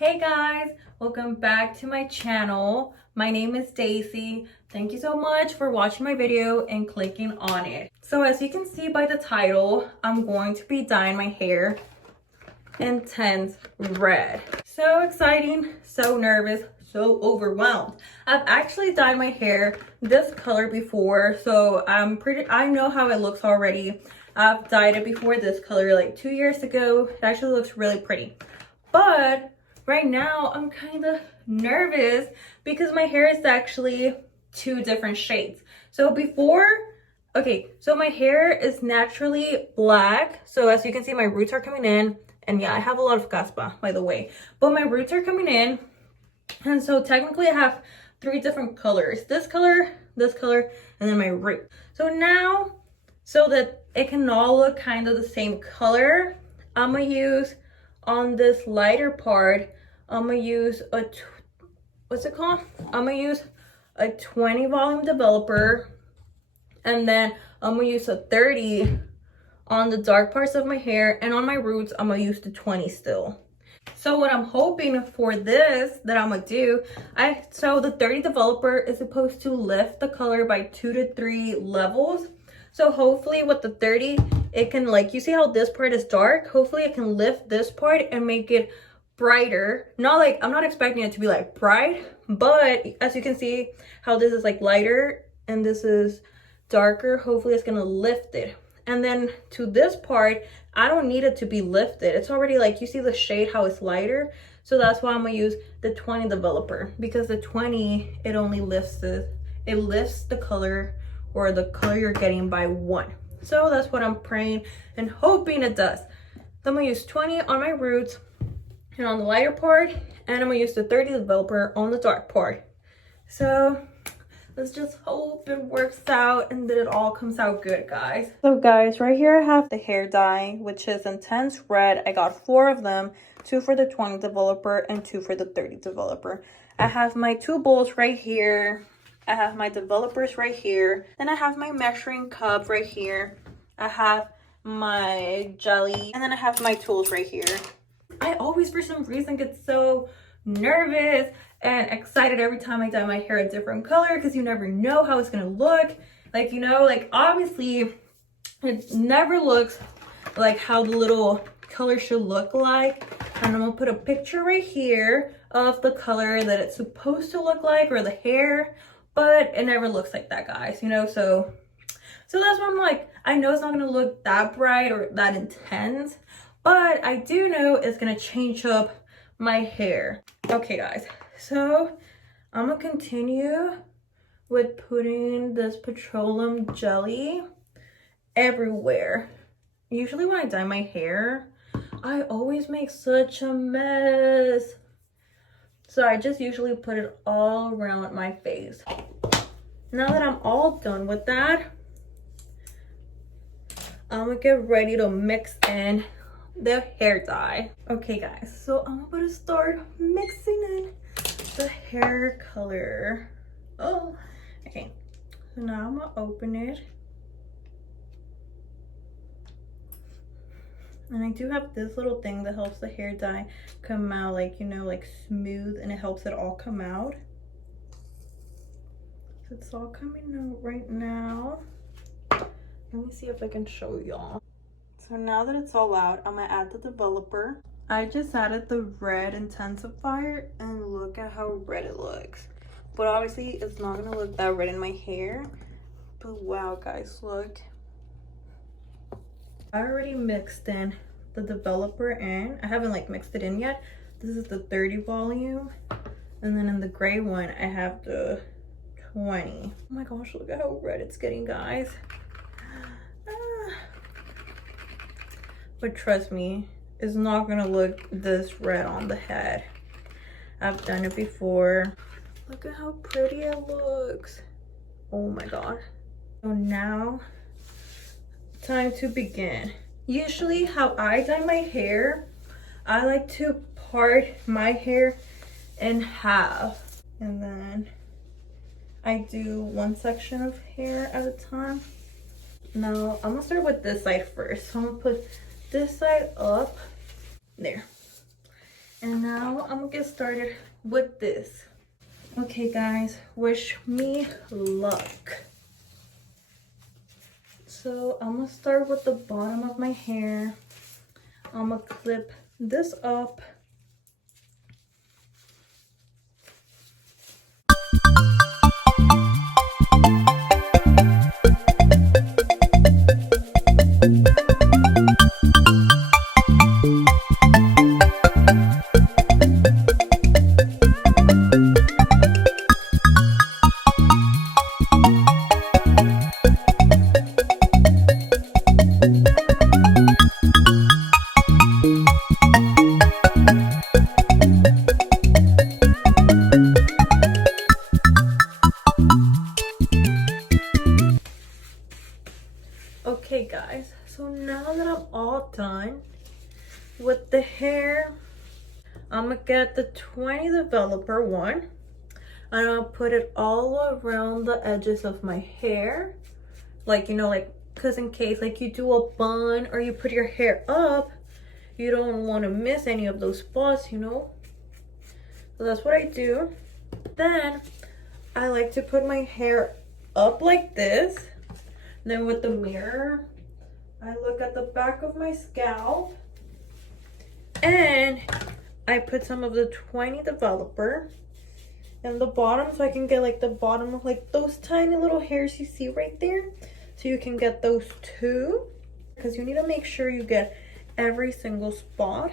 Hey guys, welcome back to my channel. My name is Daisy. Thank you so much for watching my video and clicking on it. So as you can see by the title, I'm going to be dyeing my hair intense red. So exciting, so nervous, so overwhelmed. I've actually dyed my hair this color before, so I know how it looks already. I've dyed it before this color like 2 years ago. It actually looks really pretty. But right now I'm kind of nervous because my hair is actually two different shades. So so my hair is naturally black. So as you can see, my roots are coming in. And yeah, I have a lot of caspa, by the way. But my roots are coming in. And so technically I have three different colors. This color, and then my root. So now, so that it can all look kind of the same color, I'm going to use on this lighter part, I'm going to use what's it called? I'm going to use a 20 volume developer. And then I'm going to use a 30 on the dark parts of my hair, and on my roots I'm gonna use the 20 still. So what I'm hoping for this that I'm gonna do, so the 30 developer is supposed to lift the color by 2 to 3 levels. So hopefully with the 30, it can, like, you see how this part is dark, hopefully it can lift this part and make it brighter. Not like, I'm not expecting it to be like bright, but as you can see how this is like lighter and this is darker, hopefully it's gonna lift it. And then to this part, I don't need it to be lifted. It's already, like, you see the shade, how it's lighter. So that's why I'm gonna use the 20 developer, because the 20, it only lifts it lifts the color, or the color you're getting, by 1. So that's what I'm praying and hoping it does. So I'm gonna use 20 on my roots and on the lighter part, and I'm gonna use the 30 developer on the dark part. So let's just hope it works out and that it all comes out good, guys. So guys, right here I have the hair dye, which is intense red. I got 4 of them, 2 for the 20 developer and 2 for the 30 developer. I have my 2 bowls right here. I have my developers right here. Then I have my measuring cup right here. I have my jelly, and then I have my tools right here. I always, for some reason, get so nervous and excited every time I dye my hair a different color, because you never know how it's gonna look. Like, you know, like, obviously it never looks like how the little color should look like. And I'm gonna put a picture right here of the color that it's supposed to look like, or the hair, but it never looks like that, guys, you know. So that's why I'm like, I know it's not gonna look that bright or that intense, but I do know it's gonna change up my hair. Okay guys, so I'm gonna continue with putting this petroleum jelly everywhere. Usually when I dye my hair, I always make such a mess. So I just usually put it all around my face. Now that I'm all done with that, I'm gonna get ready to mix in the hair dye. Okay guys, so I'm gonna start mixing in the hair color. Oh, okay. So now I'm gonna open it. And I do have this little thing that helps the hair dye come out, like, you know, like smooth, and it helps it all come out. So it's all coming out right now. Let me see if I can show y'all. So now that it's all out, I'm gonna add the developer. I just added the red intensifier, and look at how red it looks. But obviously it's not gonna look that red in my hair. But wow guys, look. I already mixed in the developer in. I haven't like mixed it in yet. This is the 30 volume. And then in the gray one, I have the 20. Oh my gosh, look at how red it's getting, guys. But trust me, it's not gonna look this red on the head. I've done it before. Look at how pretty it looks. Oh my god. So now, time to begin. Usually how I dye my hair, I like to part my hair in half. And then I do one section of hair at a time. Now I'm gonna start with this side first. So I'm gonna put this side up there, And now I'm gonna get started with this. Okay guys, wish me luck. So I'm gonna start with the bottom of my hair. I'm gonna clip this up. Okay guys, so now that I'm all done with the hair, I'm gonna get the 20 developer one and I'll put it all around the edges of my hair, like, you know, like, because in case like you do a bun or you put your hair up, you don't want to miss any of those spots, you know. So that's what I do. Then I like to put my hair up like this. Then with the mirror, I look at the back of my scalp and I put some of the 20 developer in the bottom so I can get like the bottom of like those tiny little hairs you see right there. So you can get those too, because you need to make sure you get every single spot.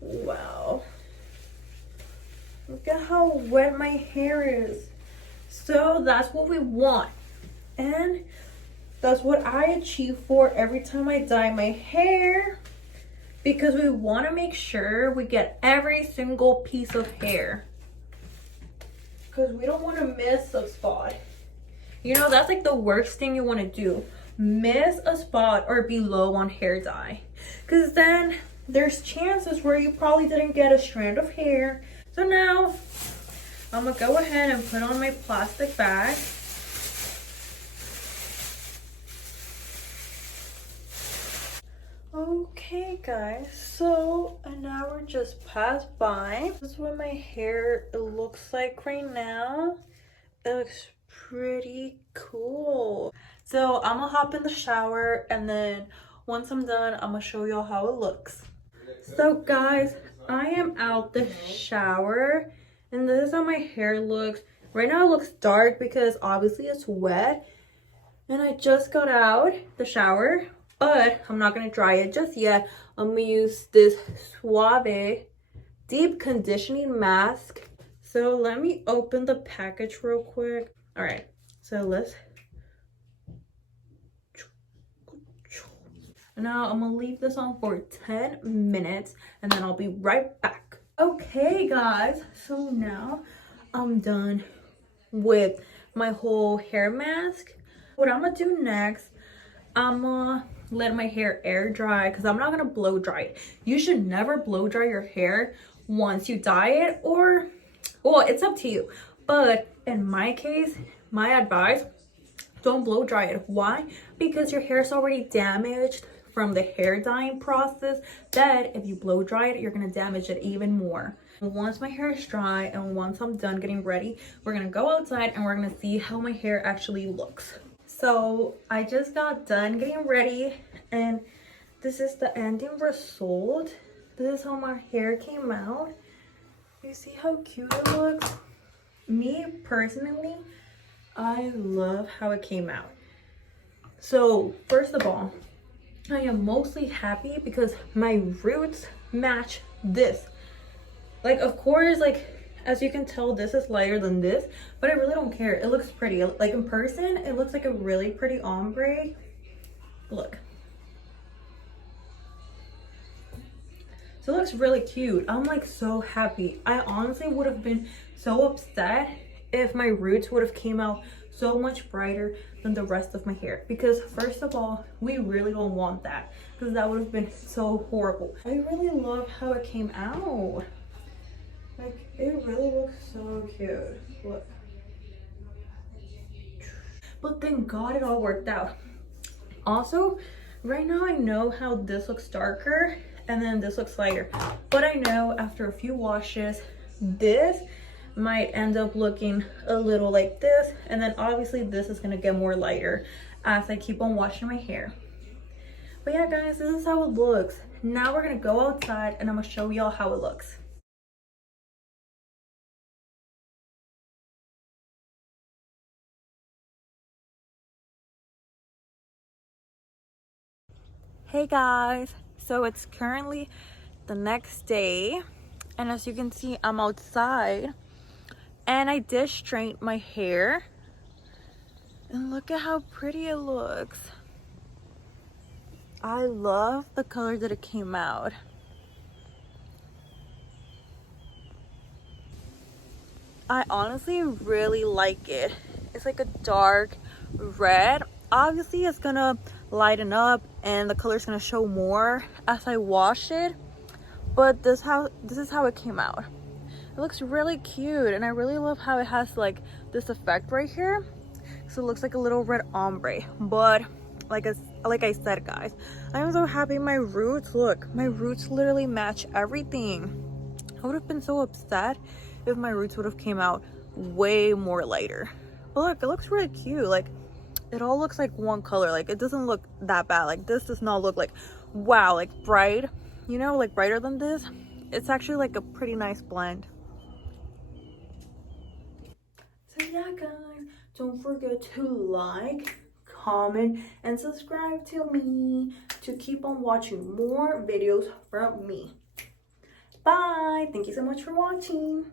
Wow, look at how wet my hair is. So that's what we want, and that's what I achieve for every time I dye my hair, because we want to make sure we get every single piece of hair, because we don't want to miss a spot. You know, that's like the worst thing you want to do, miss a spot or be low on hair dye, because then there's chances where you probably didn't get a strand of hair. So now I'm gonna go ahead and put on my plastic bag. Okay guys, so an hour just passed by. This is what my hair looks like right now. It looks pretty cool. So I'm gonna hop in the shower, and then once I'm done, I'm gonna show y'all how it looks. So guys, I am out the shower and this is how my hair looks. Right now it looks dark because obviously it's wet, and I just got out the shower, but I'm not gonna dry it just yet. I'm gonna use this Suave deep conditioning mask. So let me open the package real quick. All right, so let's. Now I'm gonna leave this on for 10 minutes and then I'll be right back. Okay guys, so now I'm done with my whole hair mask. What I'm gonna do next, I'm gonna let my hair air dry, because I'm not gonna blow dry it. You should never blow dry your hair once you dye it, or, well, it's up to you. But in my case, my advice, don't blow dry it. Why? Because your hair is already damaged from the hair dyeing process, that if you blow dry it, you're gonna damage it even more. Once my hair is dry and once I'm done getting ready, we're gonna go outside and we're gonna see how my hair actually looks. So I just got done getting ready and this is the ending result. This is how my hair came out. You see how cute it looks? Me personally, I love how it came out. So first of all, I am mostly happy because my roots match this. Like, of course, like, as you can tell, this is lighter than this, but I really don't care. It looks pretty. Like, in person, it looks like a really pretty ombre. Look. So it looks really cute. I'm like so happy. I honestly would have been so upset if my roots would have came out so much brighter than the rest of my hair, because first of all, we really don't want that, because that would have been so horrible. I really love how it came out. Like, it really looks so cute. Look. But thank God it all worked out. Also, right now I know how this looks darker and then this looks lighter, but I know after a few washes this might end up looking a little like this, and then obviously this is going to get more lighter as I keep on washing my hair. But yeah guys, this is how it looks. Now we're going to go outside and I'm going to show y'all how it looks. Hey guys, so it's currently the next day, and as you can see, I'm outside and I did straighten my hair, and look at how pretty it looks. I love the color that it came out. I honestly really like it. It's like a dark red. Obviously it's gonna lighten up and the color's gonna show more as I wash it, but this is how it came out. It looks really cute, and I really love how it has like this effect right here, so it looks like a little red ombre. But like I said guys, I am so happy. My roots, look, my roots literally match everything. I would have been so upset if my roots would have came out way more lighter. But look, it looks really cute. Like, it all looks like one color. Like, it doesn't look that bad. Like, this does not look like, wow, like bright, you know, like brighter than this. It's actually like a pretty nice blend. So yeah guys, don't forget to like, comment, and subscribe to me to keep on watching more videos from me. Bye. Thank you so much for watching.